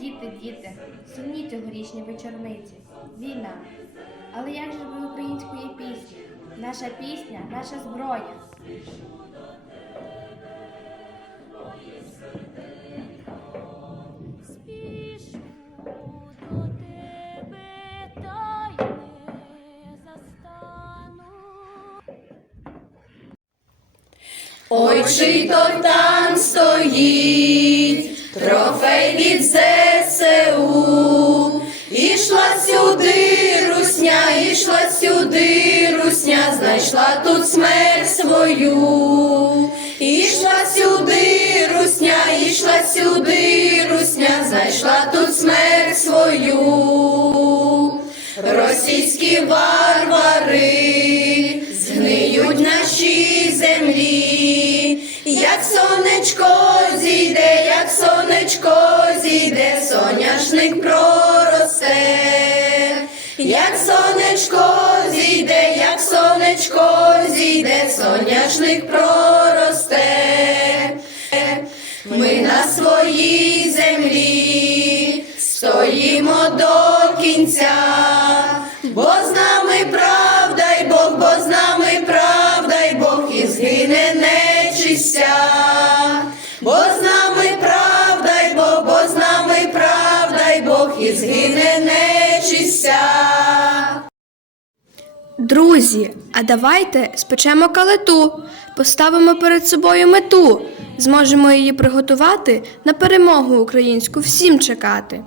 Діти, діти, сумні цьогорічні вечорниці. Війна. Але як же без української пісні? Наша пісня, наша зброя. Спішу до тебе, та й не застану. Ой, чий то там стоїть, трофей від ЗСУ. Ішла сюди русня, ішла сюди русня, знайшла тут смерть свою. Ішла сюди русня, ішла сюди русня, знайшла тут смерть свою. Російські варвари згниють наші землі, як сонечко зійде, як сонечко зійде, соняшник проросте, як сонечко зійде, як сонечко зійде, соняшник проросте. Ми на своїй землі стоїмо до кінця, бо з нами правда і згине нечистя. Друзі, а давайте спечемо калиту, поставимо перед собою мету, зможемо її приготувати на перемогу українську всім чекати.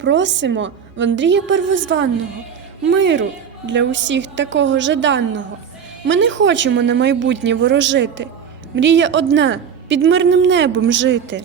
Просимо в Андрія Первозванного миру для усіх такого жаданного. Ми не хочемо на майбутнє ворожити. Мрія одна під мирним небом жити.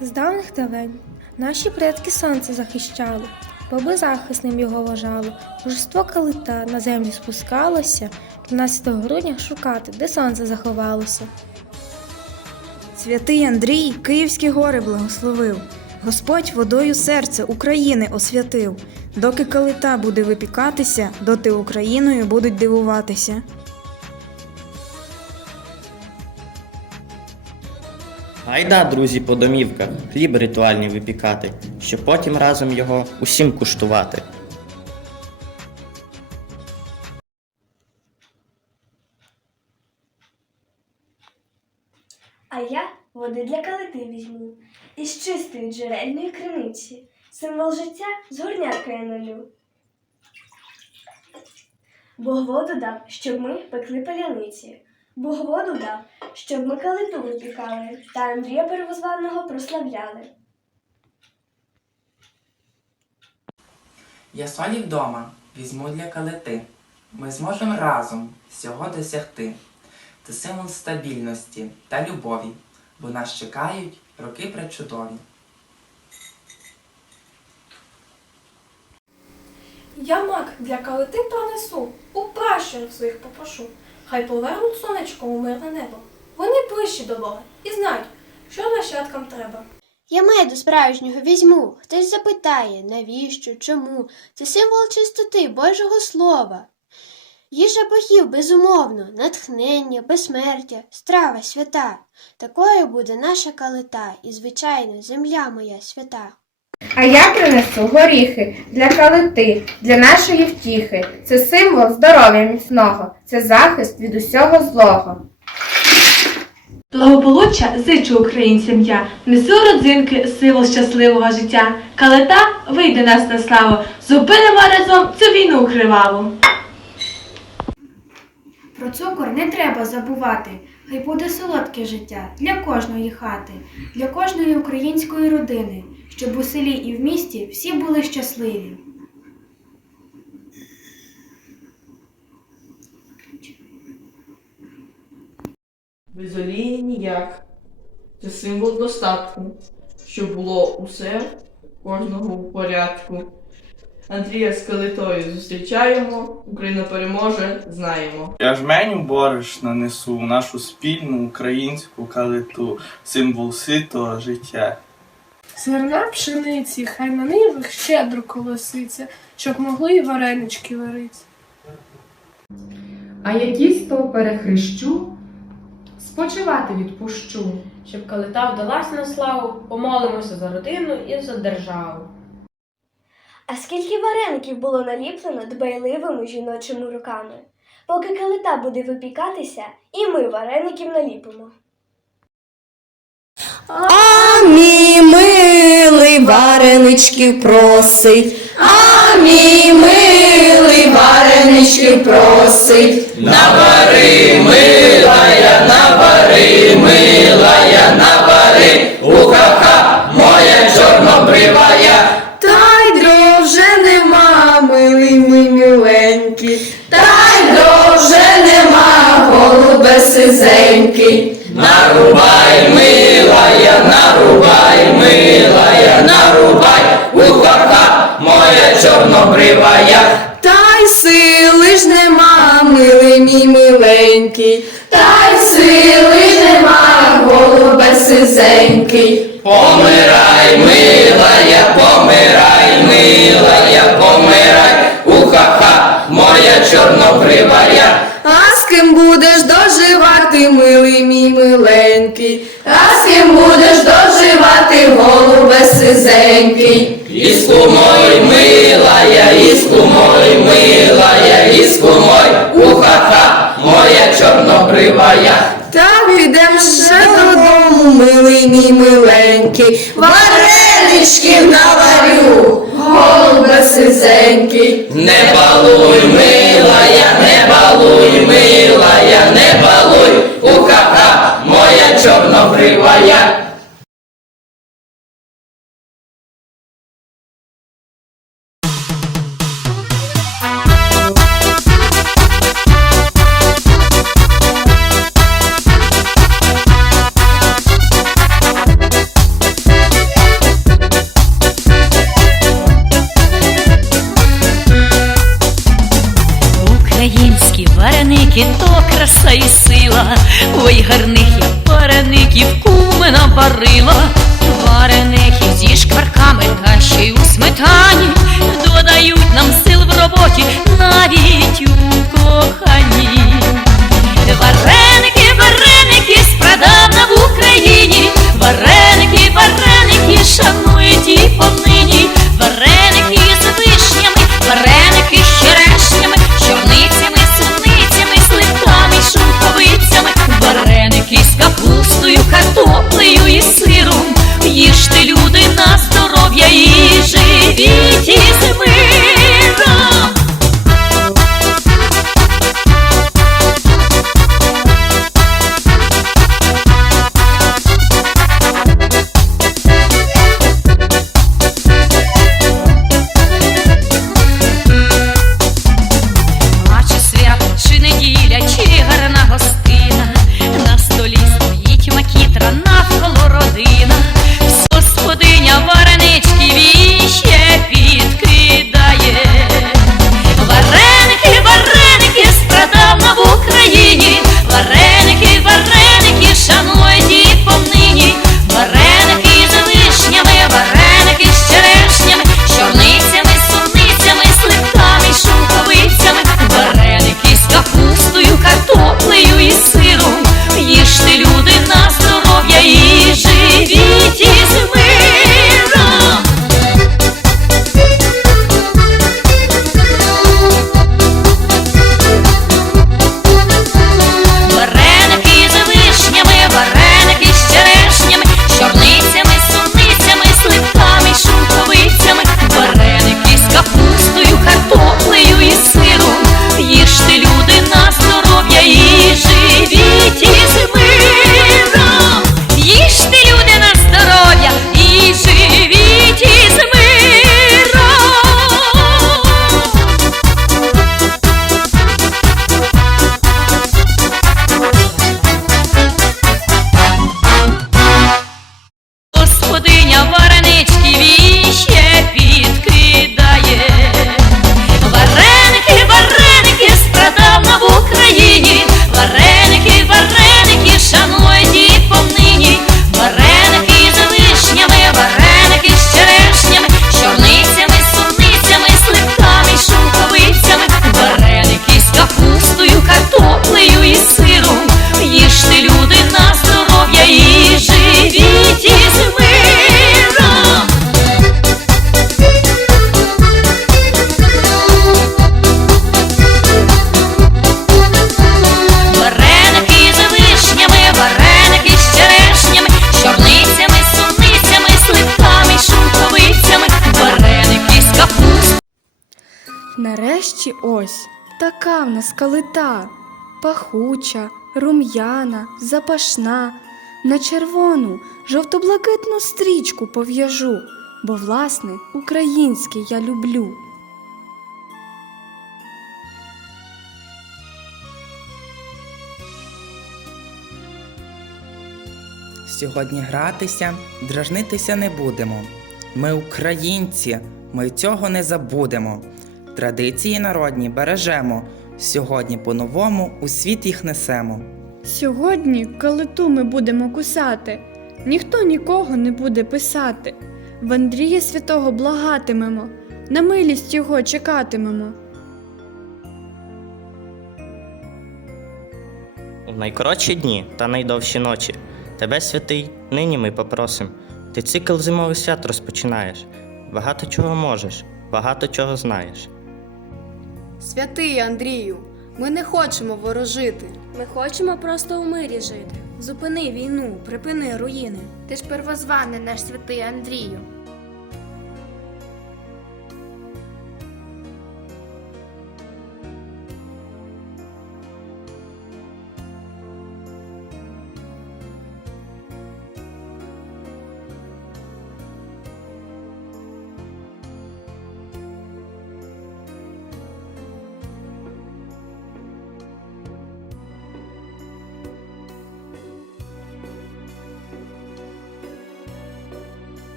З давних давен наші предки сонце захищали, бо беззахисним його вважало. Божество калита на землю спускалося, 12 грудня шукати, де сонце заховалося. Святий Андрій Київські гори благословив. Господь водою серце України освятив. Доки калита буде випікатися, доти Україною будуть дивуватися. Гайда, друзі, по домівках, хліб ритуальний випікати, щоб потім разом його усім куштувати. А я води для калити візьму із чистої джерельної криниці. Символ життя з горнятка я налю. Бог воду дав, щоб ми пекли паляниці. Бог воду дав, щоб ми калиту випікали та Андрія Первозваного прославляли. Я солі вдома візьму для калити. Ми зможемо разом всього досягти. Це символ стабільності та любові, бо нас чекають роки пречудові. Я мак для калити пронесу, у пращурів своїх попрошу. Хай повернуть сонечко у мирне небо. Вони ближчі до Бога і знають, що нащадкам треба. Я меду справжнього візьму. Хтось запитає, навіщо, чому. Це символ чистоти Божого Слова. Їжа богів, безумовно, натхнення, безсмертя, страва свята. Такою буде наша калита, і, звичайно, земля моя свята. А я принесу горіхи для калити, для нашої втіхи. Це символ здоров'я міцного, це захист від усього злого. Благополуччя зичу українцям я, несу родзинки, силу щасливого життя. Калита вийде нас на славу, зупинимо разом цю війну криваву. Про цукор не треба забувати. Хай буде солодке життя для кожної хати, для кожної української родини, щоб у селі і в місті всі були щасливі. Без олії ніяк. Це символ достатку, щоб було усе кожного в порядку. Андрія з калитою зустрічаємо, Україна переможе, знаємо. Я жменю борошна несу в нашу спільну українську калиту, символ ситого життя. Зерна пшениці, хай на нивах щедро колоситься, щоб могли й варенички варити. А я тісто перехрещу, спочивати відпущу. щоб калита вдалась на славу, помолимося за родину і за державу. А скільки вареників було наліплено дбайливими жіночими руками? Поки калита буде випікатися, і ми вареників наліпимо. А мій милий вареничків просить, а мій милий вареничків просить. Навари, милая, навари, милая, навари, уха-ха, моя чорнобривая. Та й вже нема, милий мій миленький, та й вже нема, голубе сизенький. Нарубай, милая, нарубай, милая, нарубай, уха-ха, моя чорнобривая. Та й сили ж нема, милий мій миленький, та й сили немає, нема, голубе сизенький. Помирай, милая, помирай, милая, помирай, уха-ха, моя чорнобривая. А з ким будеш доживати, милий мій миленький, а з ким будеш доживати, голубе сизенький. Іску мой, милая, іску мой, милая, іску мой, уха-ха, моя чорнобривая. Та підем ще додому, милий мій миленький, вареничків наварю, голубе сизенький. Не балуй, милая, не балуй, милая, не балуй, уха-ха, моя чорнобривая. Ось така в нас калита, пахуча, рум'яна, запашна. На червону, жовто-блакитну стрічку пов'яжу, бо, власне, українське я люблю. Сьогодні гратися, дражнитися не будемо. Ми українці, ми цього не забудемо. Традиції народні бережемо. Сьогодні по-новому у світ їх несемо. Сьогодні калиту ми будемо кусати, ніхто нікого не буде писати. В Андрія святого благатимемо, на милість його чекатимемо. У найкоротші дні та найдовші ночі. Тебе, святий, нині ми попросим. Ти цикл зимових свят розпочинаєш. Багато чого можеш, багато чого знаєш. Святий Андрію, ми не хочемо ворожити. Ми хочемо просто у мирі жити. Зупини війну, припини руїни. Ти ж первозваний наш святий Андрію.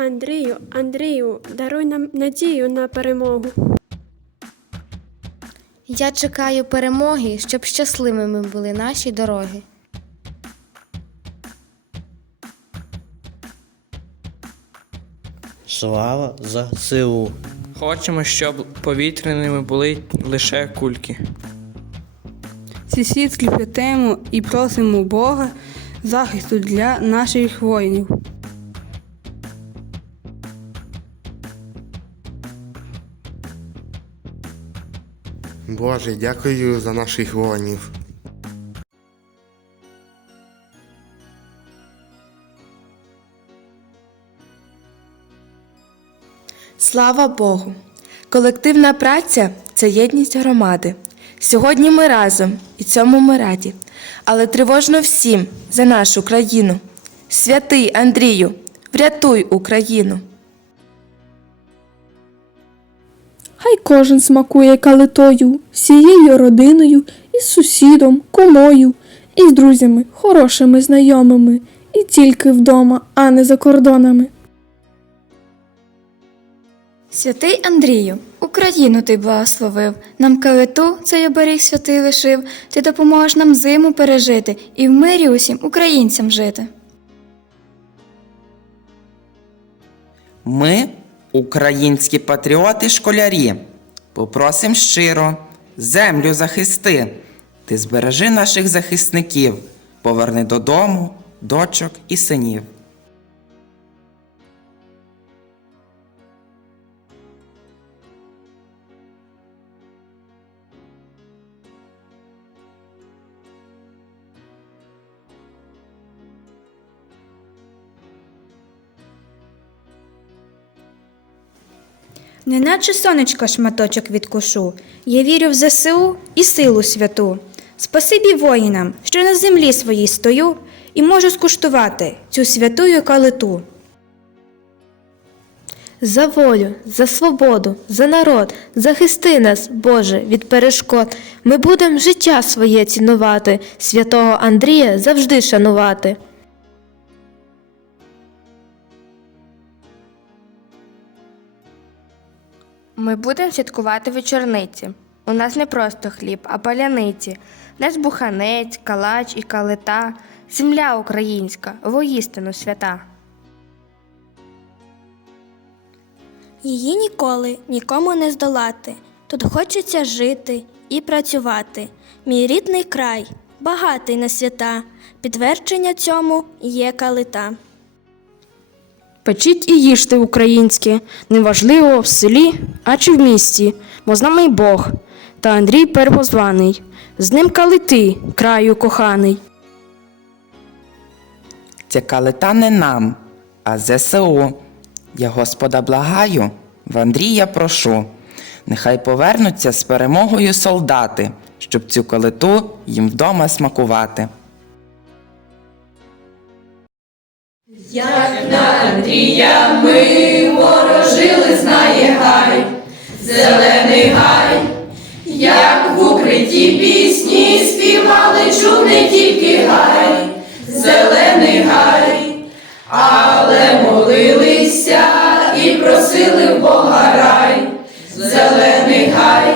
Андрію, Андрію, даруй нам надію на перемогу. Я чекаю перемоги, щоб щасливими були наші дороги. Слава ЗСУ! Хочемо, щоб повітряними були лише кульки. Ці світлі плетемо і просимо Бога захисту для наших воїнів. Боже, дякую за наших воїнів. Слава Богу! Колективна праця це єдність громади. Сьогодні ми разом і цьому ми раді. Але тривожно всім за нашу країну. Святий Андрію, врятуй Україну! Кожен смакує калитою, всією родиною, із сусідом, кумою, і з друзями, хорошими знайомими, і тільки вдома, а не за кордонами. Святий Андрію, Україну ти благословив, нам калиту цей оберіг святий лишив, ти допоможеш нам зиму пережити і в мирі усім українцям жити. Ми, українські патріоти школярі, попросим щиро, землю захисти. Ти збережи наших захисників, поверни додому дочок і синів. Неначе сонечко шматочок відкушу. Я вірю в ЗСУ і силу святу. Спасибі воїнам, що на землі своїй стою і можу скуштувати цю святую калиту. За волю, за свободу, за народ, захисти нас, Боже, від перешкод. Ми будемо життя своє цінувати, святого Андрія завжди шанувати. Ми будемо святкувати вечорниці. У нас не просто хліб, а паляниці. Наш буханець, калач і калита, земля українська, воістину свята. Її ніколи нікому не здолати. Тут хочеться жити і працювати. Мій рідний край, багатий на свята. Підтвердження цьому є калита. Печіть і їжте українське, неважливо в селі, а чи в місті, бо з нами Бог, та Андрій первозваний, з ним калити, краю коханий. Ця калита не нам, а ЗСУ. Я Господа благаю, в Андрія прошу. Нехай повернуться з перемогою солдати, щоб цю калиту їм вдома смакувати. Як на Андрія ми ворожили, знає гай, зелений гай, як в укритті пісні співали, чув не тільки гай, зелений гай, але молилися і просили в Бога рай, зелений гай,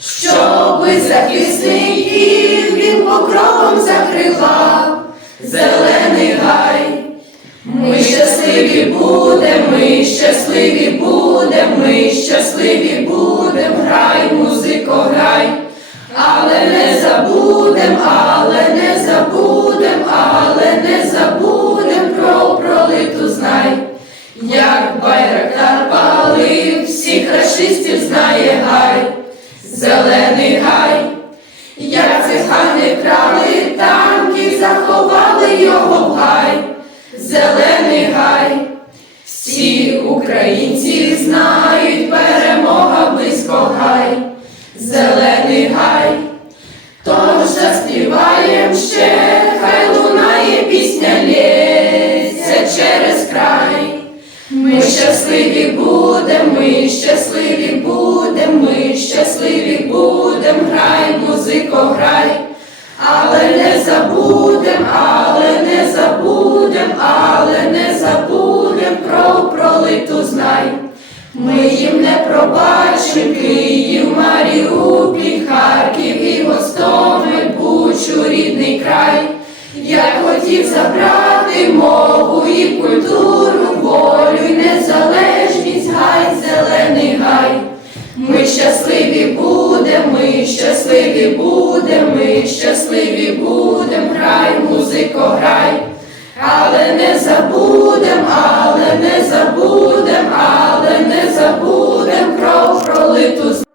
щоби захисників він покровом закривав, зелений щасливі будем, ми щасливі будем, ми щасливі будем, грай, музико, грай, але не забудем, але не забудем, але не забудем про пролиту знай, як байрактар палив, всіх рашистів знає гай, зелений гай, як цихани крали танки, заховали знають, перемога близько гай, зелений гай. Тож заспіваєм ще, хай лунає пісня лється через край. Ми щасливі будем, ми щасливі будем, ми щасливі будем, грай, музико, грай. Але не забудем, але не забудем, але не забудем про пролиту знай. Ми їм не пробачим Київ, Маріуполь, Харків і Гостомель, Бучу, рідний край. Я хотів забрати мову і культуру, волю й незалежність, гай, зелений гай. Ми щасливі будем, ми щасливі будем, ми щасливі будем, грай, музико, грай, але не забудем, але не забудем, але не забудем про пролиту